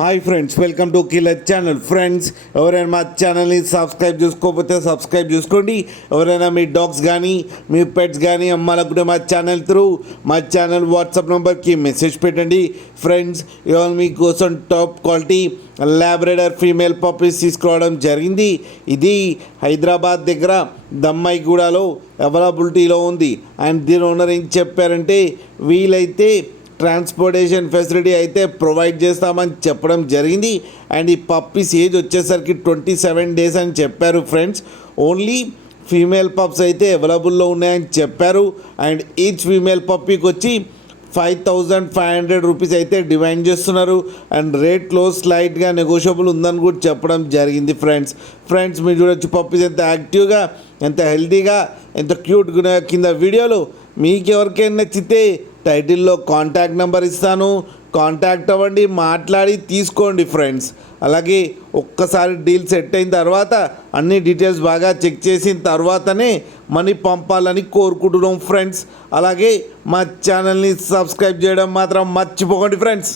Hi friends, welcome to killer channel. Friends, ఎవరైనా మా ఛానల్ని సబ్స్క్రైబ్ చేసుకోకపోతే సబ్స్క్రైబ్ చేసుకోండి. ఎవరైనా మీ డాగ్స్ కానీ మీ పెట్స్ కానీ అమ్మాలనుకుంటే మా ఛానల్ మా ఛానల్ వాట్సాప్ నెంబర్కి మెసేజ్ పెట్టండి. ఫ్రెండ్స్, ఇవాళ మీకోసం top quality Labrador female puppies తీసుకురావడం జరిగింది. ఇది హైదరాబాద్ దగ్గర దమ్మాయిగూడలో అవైలబిలిటీలో ఉంది. అండ్ దీని ఓనర్ ఏం చెప్పారంటే, వీలైతే ట్రాన్స్పోర్టేషన్ ఫెసిలిటీ అయితే ప్రొవైడ్ చేస్తామని చెప్పడం జరిగింది. అండ్ ఈ పప్పీస్ ఏజ్ వచ్చేసరికి 27 డేస్ అని చెప్పారు. ఫ్రెండ్స్, ఓన్లీ ఫీమేల్ పప్స్ అయితే అవైలబుల్లో ఉన్నాయని చెప్పారు. అండ్ ఈచ్ ఫీమేల్ పప్పీకి వచ్చి 5500 రూపీస్ అయితే డిమాండ్ చేస్తున్నారు. అండ్ రేట్లో స్లైట్గా నెగోషియబుల్ ఉందని కూడా చెప్పడం జరిగింది. ఫ్రెండ్స్ మీరు చూడొచ్చు పప్పీస్ ఎంత యాక్టివ్గా, ఎంత హెల్తీగా, ఎంత క్యూట్గా కింద వీడియోలో. మీకు ఎవరికైనా నచ్చితే టైటిల్లో కాంటాక్ట్ నెంబర్ ఇస్తాను, కాంటాక్ట్ అవ్వండి, మాట్లాడి తీసుకోండి. ఫ్రెండ్స్, అలాగే ఒక్కసారి డీల్ సెట్ అయిన తర్వాత అన్ని డీటెయిల్స్ బాగా చెక్ చేసిన తర్వాతనే మనీ పంపాలని కోరుకుంటున్నాం. ఫ్రెండ్స్, అలాగే మా ఛానల్ని సబ్స్క్రైబ్ చేయడం మాత్రం మర్చిపోకండి. ఫ్రెండ్స్.